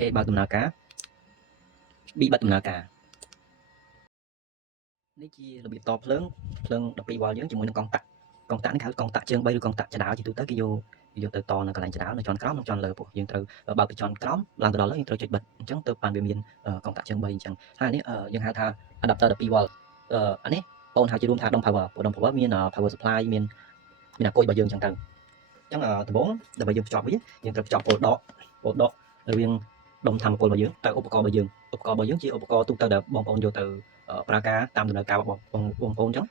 A បើកដំណើរការ B បិទដំណើរការនេះជារបៀបតភ្លើង12 វ៉ុលយើងជាមួយនឹងកង់តាក់នេះហៅកង់តាក់ជើង3ឬកង់តាក់ចដោលជាទូទៅគេយកទៅតនៅកន្លែងចដោលនៅជាន់ក្រោមនិងជាន់លើពោះយើងត្រូវបើកពីជាន់ក្រោមឡើងទៅដល់លើយើងត្រូវចុចបិទអញ្ចឹងទៅបានវាមានកង់តាក់ជើង3អញ្ចឹងហើយនេះយើងហៅថា adapter 12 វ៉ុលអានេះបងហៅជារួមថាដុំ power ព្រោះដុំ power មាន power supply មានអាគុយរបស់យើងអញ្ចឹងទៅអញ្ចឹងដំបូងដើម្បីយើងភ្ជាប់វាយើងត្រូវភ្ជាប់ពោលដករវាងដុំធម្មពលរបស់យើងទៅឧបករណ៍របស់យើងជាឧបករណ៍ទូទៅដែលបងប្អូនយកទៅប្រើការតាមដំណើរការរបស់បងប្អូនអញ្ចឹង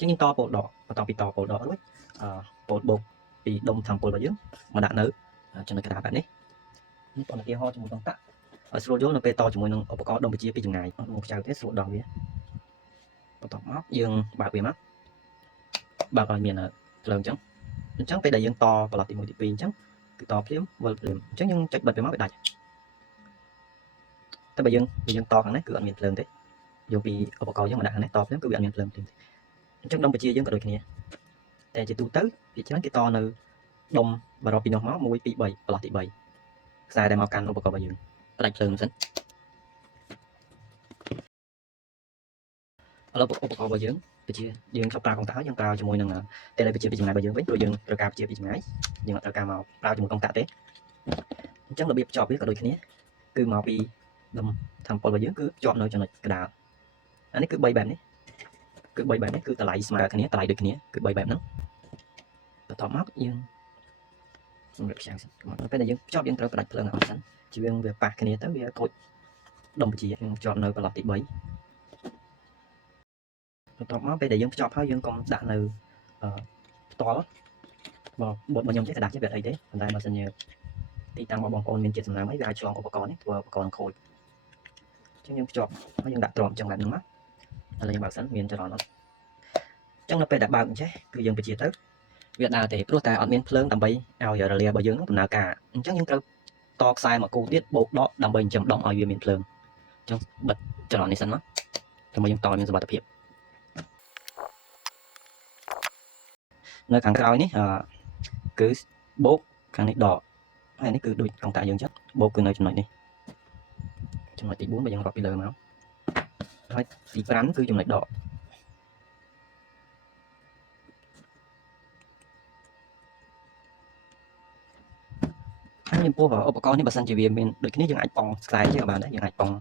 យើងតពោលដកបន្តពីតពោលដករួចពោលបូកពីដុំធម្មពលរបស់យើងមកដាក់នៅចំណុចកណ្ដាលបែបនេះប៉ុន្តែឧទាហរណ៍ជាមួយកង់តាក់ឲ្យស្រួលយល់នៅពេលតជាមួយនឹងឧបករណ៍ដុំវិជាពីចម្ងាយមកខ្ចៅទេស្រួលដល់វាបន្ទាប់មកយើងបើកវាមកបើកឲ្យមានភ្លើងអញ្ចឹងពេលដែលយើងតប្លុកទី1ទី2អញ្ចឹងគឺតភ្លាមវិលភ្លាមអញ្ចឹងយើងចុចបិទវាមកវាដាច់តែបើយើងតខាងនេះគឺអត់មានភ្លើងទេយកពីឧបករណ៍យើងមកដាក់ខាងនេះតភ្លាមគឺវាអត់មានភ្លើងទេអញ្ចឹងដុំវិជាយើងក៏ដូចគ្នាតែជាទូទៅវាច្រើនគេតនៅដុំបរោពីនោះមក1 2 3ប្លុកទី3ខ្សែដែលមកកាន់ឧបករណ៍របស់យើងផ្ដាច់ភ្លើងសិនឥឡូវឧបករណ៍របស់យើងវិជាយើងចូលប្រើកង់តាក់ហើយយើងប្រើជាមួយនឹងតេឡេវិជាពីចម្ងាយរបស់យើងវិញព្រោះយើងត្រូវការវិជាពីចម្ងាយយើងអត់ត្រូវការមកប្រើជាមួយកង់តាក់ទេអញ្ចឹងរបៀបភ្ជាប់វាក៏ដូចគ្នាគឺមកពីដុំធម្មពលរបស់យើងគឺភ្ជាប់នៅចំណុចកណ្ដាលអានេះគឺ3បែបនេះគឺ3បែបនេះគឺតម្លៃស្មើគ្នាតម្លៃដូចគ្នាគឺ3បែបហ្នឹងបន្ទាប់មកយើងសម្រាប់ខ្ចាំងសិនពេលដែលយើងភ្ជាប់យើងត្រូវផ្ដាច់ភ្លើងឲ្យអស់សិនជាវាប៉ះគ្នាទៅវាខូចដុំវិជាយើងភ្ជាប់នៅប្លុកទី3បន្ទាប់មកពេលដែលយើងភ្ជាប់ហើយយើងកុំដាក់នៅផ្ទាល់បត់របស់ខ្ញុំចេះក្តាស់ចេះវាអីទេប៉ុន្តែបើសិនជាទីតាំងរបស់បងប្អូនមានជាតិសំណើមអីវាអាចឆ្លងឧបករណ៍នេះធ្វើឧបករណ៍ខូចអញ្ចឹងយើងភ្ជាប់ហើយយើងដាក់ទ្រាំចឹងបែបហ្នឹងមកឥឡូវយើងបើកសិនមានចរន្តអត់អញ្ចឹងនៅពេលដែលបើកអញ្ចេះគឺយើងបញ្ជាទៅវាដើរទេព្រោះតែអត់មានភ្លើងដើម្បីឲ្យរលារបស់យើងដំណើរការអញ្ចឹងយើងត្រូវតខ្សែមកគូទៀតបូកដកដើម្បីចិញ្ចឹមដងឲ្យវាមានភ្លើងអញ្ចឹងបិទចរន្តនេះសិនមកដើម្បីយើងតមានសុវត្ថិភាពនៅខាងក្រោយនេះគឺបូកខាងនេះដកហើយនេះគឺដូចកង់តាក់យើងអញ្ចឹងបូកគឺនៅចំណុចនេះចំណុចទី4បើយើងរាប់ពីលើមកហើយទី5គឺចំណុចដកហើយចំពោះឧបករណ៍នេះបើសិនជាវាមានដូចគ្នាយើងអាចប៉ង់ខ្សែជាក៏បានដែរយើងអាចប៉ង់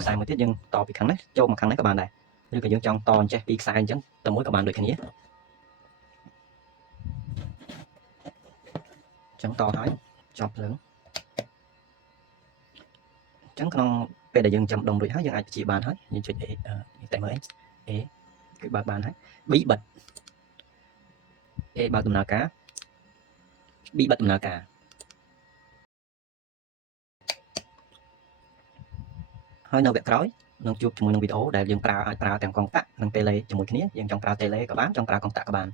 ខ្សែមួយទៀតយើងតពីខាងនេះចូលមកខាងនេះក៏បានដែរឬក៏យើងចង់តអញ្ចេះពីខ្សែអញ្ចឹងតែមួយក៏បានដូចគ្នាចឹងតហើយចប់ភ្លើងអញ្ចឹងក្នុងពេលដែលយើងចាំដុំរួចហើយយើងអាចបញ្ជាបានហើយយើងចុច A តែមើល A គឺបើកបានហើយ B បិទ A បើកដំណើរការ B បិទដំណើរការហើយនៅវគ្គក្រោយនឹងជួបជាមួយនឹងវីដេអូដែលយើងអាចប្រើទាំងកង់តាក់និងតេឡេជាមួយគ្នាយើងចង់ប្រើតេឡេក៏បានចង់ប្រើកង់តាក់ក៏បាន